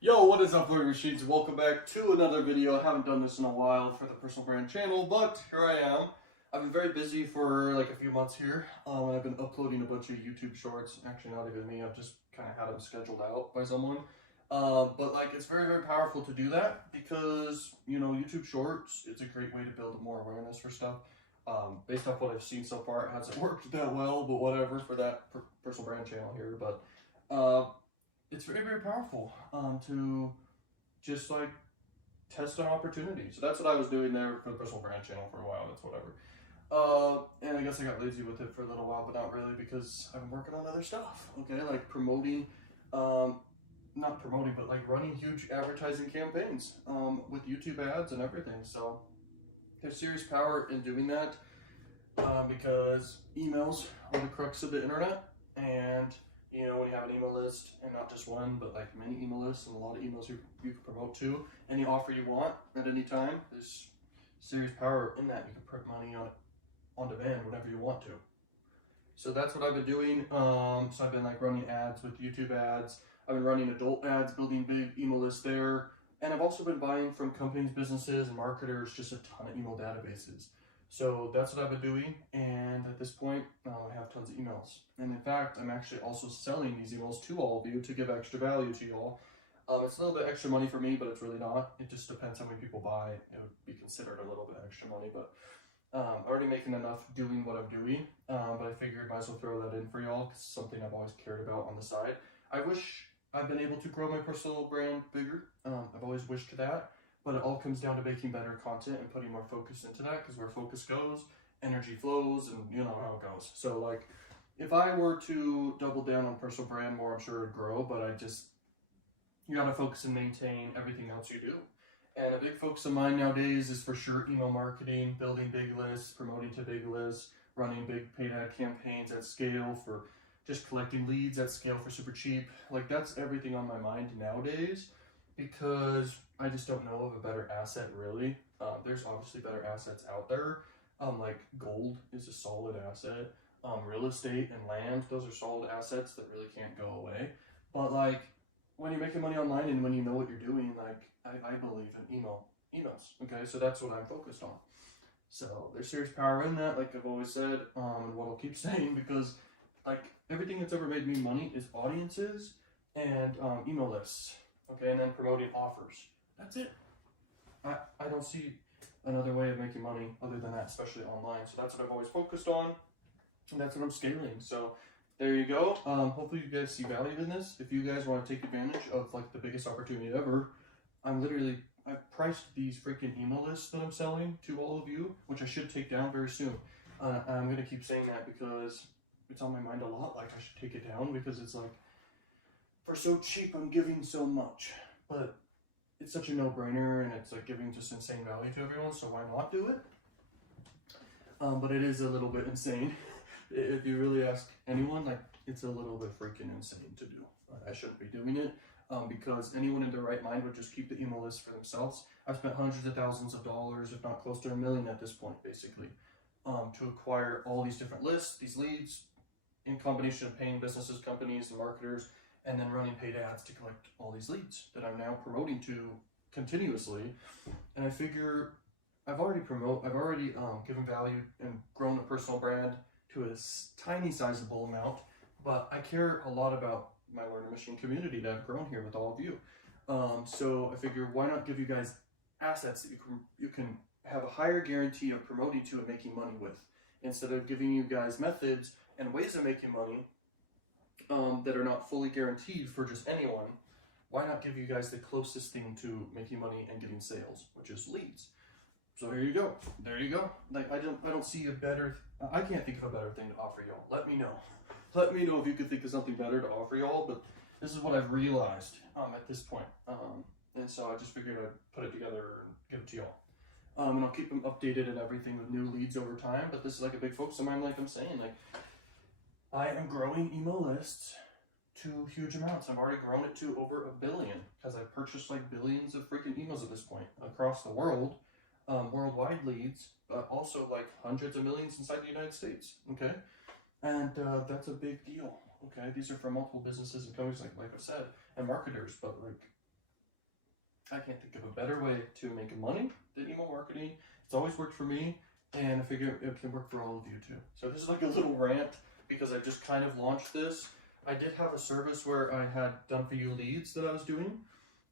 Yo, what is up, Learning Machines? Welcome back to another video. I haven't done this in a while for the personal brand channel, but here I am. I've been very busy for like a few months here. And I've been uploading a bunch of YouTube shorts. Actually, not even me. I've just kind of had them scheduled out by someone. But like, it's very, very powerful to do that because, you know, YouTube shorts, it's a great way to build more awareness for stuff. Based off what I've seen so far, it hasn't worked that well, but whatever for that personal brand channel here. But, it's very, very powerful to just like test an opportunity. So that's what I was doing there for the personal brand channel for a while. That's whatever. And I guess I got lazy with it for a little while, but not really because I've been working on other stuff. Okay, like promoting, not promoting, but like running huge advertising campaigns with YouTube ads and everything. So there's serious power in doing that because emails are the crux of the internet. And you know, when you have an email list, and not just one, but like many email lists and a lot of emails you can promote to, any offer you want at any time, there's serious power in that. You can put money on demand whenever you want to. So that's what I've been doing. So I've been like running ads with YouTube ads. I've been running adult ads, building big email lists there. And I've also been buying from companies, businesses, and marketers, just a ton of email databases. So that's what I've been doing, and at this point, I have tons of emails. And in fact, I'm actually also selling these emails to all of you to give extra value to y'all. It's a little bit extra money for me, but it's really not. It just depends how many people buy. It would be considered a little bit extra money, but I'm already making enough doing what I'm doing. But I figured I might as well throw that in for y'all because it's something I've always cared about on the side. I wish I've been able to grow my personal brand bigger. I've always wished that. But it all comes down to making better content and putting more focus into that, because where focus goes, energy flows, and you know how it goes. So like, if I were to double down on personal brand more, I'm sure it'd grow, but you gotta focus and maintain everything else you do. And a big focus of mine nowadays is for sure email marketing, building big lists, promoting to big lists, running big paid ad campaigns at scale for just collecting leads at scale for super cheap. Like that's everything on my mind nowadays, because I just don't know of a better asset really. There's obviously better assets out there. Like gold is a solid asset. Real estate and land, those are solid assets that really can't go away. But like when you're making money online and when you know what you're doing, like I believe in emails. Okay, so that's what I'm focused on. So there's serious power in that, like I've always said, and what I'll keep saying, because like everything that's ever made me money is audiences and email lists. Okay, and then promoting offers. That's it. I don't see another way of making money other than that, especially online. So that's what I've always focused on, and that's what I'm scaling. So there you go. Hopefully you guys see value in this. If you guys want to take advantage of like the biggest opportunity ever, I've priced these freaking email lists that I'm selling to all of you, which I should take down very soon. I'm gonna keep saying that because it's on my mind a lot. Like I should take it down because it's like, for so cheap, I'm giving so much, but it's such a no-brainer, and it's like giving just insane value to everyone. So why not do it? But it is a little bit insane. If you really ask anyone, like it's a little bit freaking insane to do. I shouldn't be doing it because anyone in their right mind would just keep the email list for themselves. I've spent hundreds of thousands of dollars, if not close to $1 million at this point, basically, to acquire all these different lists, these leads, in combination of paying businesses, companies, and marketers, and then running paid ads to collect all these leads that I'm now promoting to continuously. And I figure I've already given value and grown a personal brand to a tiny sizable amount, but I care a lot about my Learning Machine community that I've grown here with all of you. So I figure why not give you guys assets that you can have a higher guarantee of promoting to and making money with, instead of giving you guys methods and ways of making money that are not fully guaranteed for just anyone. Why not give you guys the closest thing to making money and getting sales, which is leads? So there you go. There you go. Like I don't see a better. I can't think of a better thing to offer y'all. Let me know. Let me know if you could think of something better to offer y'all. But this is what I've realized at this point. And so I just figured I'd put it together and give it to y'all. And I'll keep them updated and everything with new leads over time. But this is like a big focus of mine. Like I'm saying, like I am growing email lists to huge amounts. I've already grown it to over 1 billion because I've purchased like billions of freaking emails at this point across the world, worldwide leads, but also like hundreds of millions inside the United States. Okay, and that's a big deal. Okay, these are from multiple businesses and companies, like I said, and marketers. But like I can't think of a better way to make money than email marketing. It's always worked for me, and I figure it can work for all of you too. So this is like a little rant because I just kind of launched this. I did have a service where I had done for you leads that I was doing,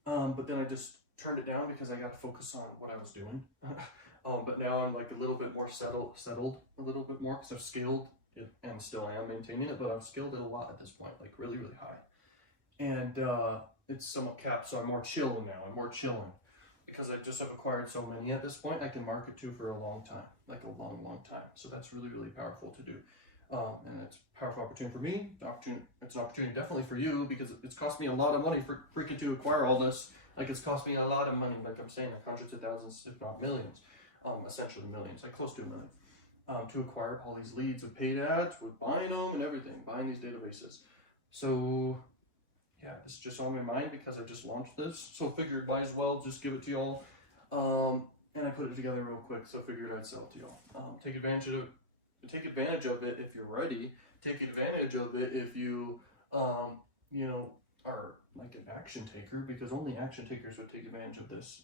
but then I just turned it down because I got to focus on what I was doing. But now I'm like a little bit more settled a little bit more because I've scaled it and still am maintaining it, but I've scaled it a lot at this point, like really, really high. And it's somewhat capped, so I'm more chill now. I'm more chilling because I just have acquired so many at this point. I can market to for a long time, like a long, long time. So that's really, really powerful to do. And it's a powerful opportunity for me. It's an opportunity definitely for you because it's cost me a lot of money for freaking to acquire all this. Like it's cost me a lot of money, like I'm saying, like hundreds of thousands, if not millions, essentially millions, like close to $1 million, to acquire all these leads with paid ads, with buying them and everything, buying these databases. So yeah, this is just on my mind because I just launched this, so figured might as well just give it to y'all. And I put it together real quick, so I figured I'd sell it to y'all. Take advantage of it if you're ready. Take advantage of it if you, you know, are like an action taker, because only action takers would take advantage of this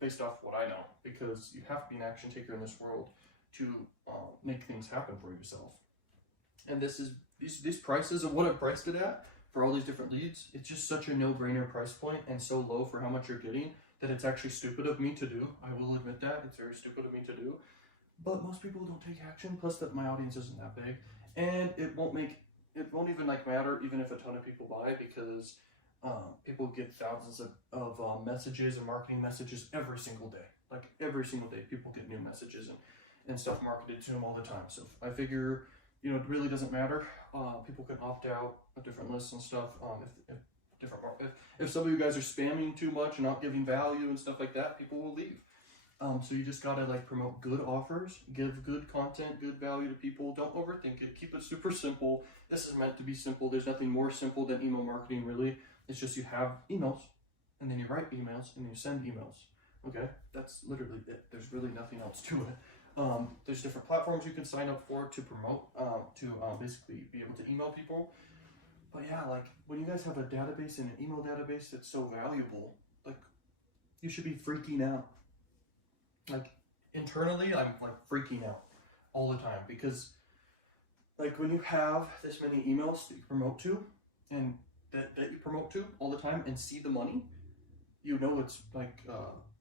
based off what I know, because you have to be an action taker in this world to make things happen for yourself. And this is these prices of what I've priced it at for all these different leads. It's just such a no-brainer price point and so low for how much you're getting that it's actually stupid of me to do. I will admit that it's very stupid of me to do. But most people don't take action. Plus, that my audience isn't that big, and it won't even like matter even if a ton of people buy, because people get thousands of messages and marketing messages every single day. Like every single day, people get new messages and stuff marketed to them all the time. So I figure, you know, it really doesn't matter. People can opt out of different lists and stuff. If some of you guys are spamming too much and not giving value and stuff like that, people will leave. So you just gotta like promote good offers, give good content, good value to people. Don't overthink it. Keep it super simple. This is meant to be simple. There's nothing more simple than email marketing, really. It's just you have emails, and then you write emails, and you send emails. Okay, that's literally it. There's really nothing else to it. There's different platforms you can sign up for to promote, to basically be able to email people. But yeah, like when you guys have a database and an email database that's so valuable, like you should be freaking out. Like internally, I'm like freaking out all the time, because like when you have this many emails that you promote to and that you promote to all the time and see the money, you know it's like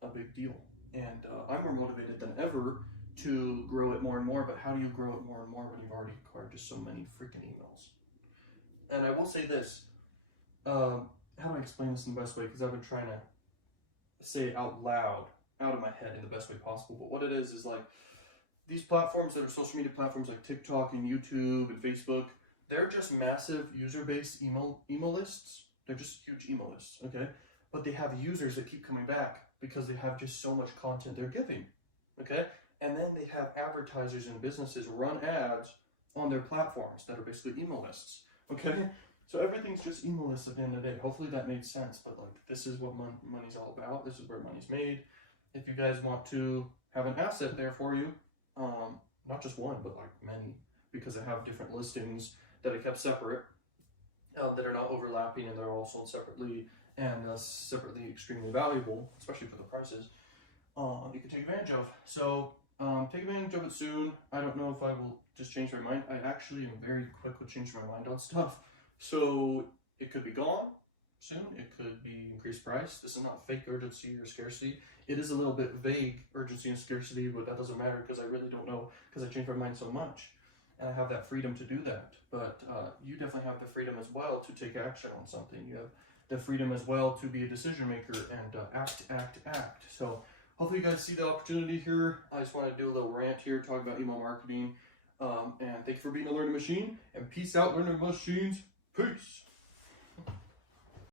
a big deal. And I'm more motivated than ever to grow it more and more. But how do you grow it more and more when you've already acquired just so many freaking emails? And I will say this, how do I explain this in the best way? Because I've been trying to say it out loud, out of my head in the best way possible. But what it is like these platforms that are social media platforms like TikTok and YouTube and Facebook, they're just massive user-based email lists. They're just huge email lists, okay? But they have users that keep coming back because they have just so much content they're giving, okay? And then they have advertisers and businesses run ads on their platforms that are basically email lists, okay? So everything's just email lists at the end of the day. Hopefully that made sense, but like this is what money's all about. This is where money's made. If you guys want to have an asset there for you, not just one, but like many, because I have different listings that I kept separate, that are not overlapping, and they're all sold separately, and separately extremely valuable, especially for the prices, you can take advantage of. So take advantage of it soon. I don't know if I will just change my mind. I actually am very quick with changing my mind on stuff. So it could be gone soon. It could be increased price. This is not fake urgency or scarcity. It is a little bit vague urgency and scarcity, but that doesn't matter because I really don't know, because I changed my mind so much. And I have that freedom to do that. But you definitely have the freedom as well to take action on something. You have the freedom as well to be a decision maker and act. So hopefully you guys see the opportunity here. I just want to do a little rant here, talk about email marketing. And thank you for being a learning machine. And peace out, learning machines. Peace.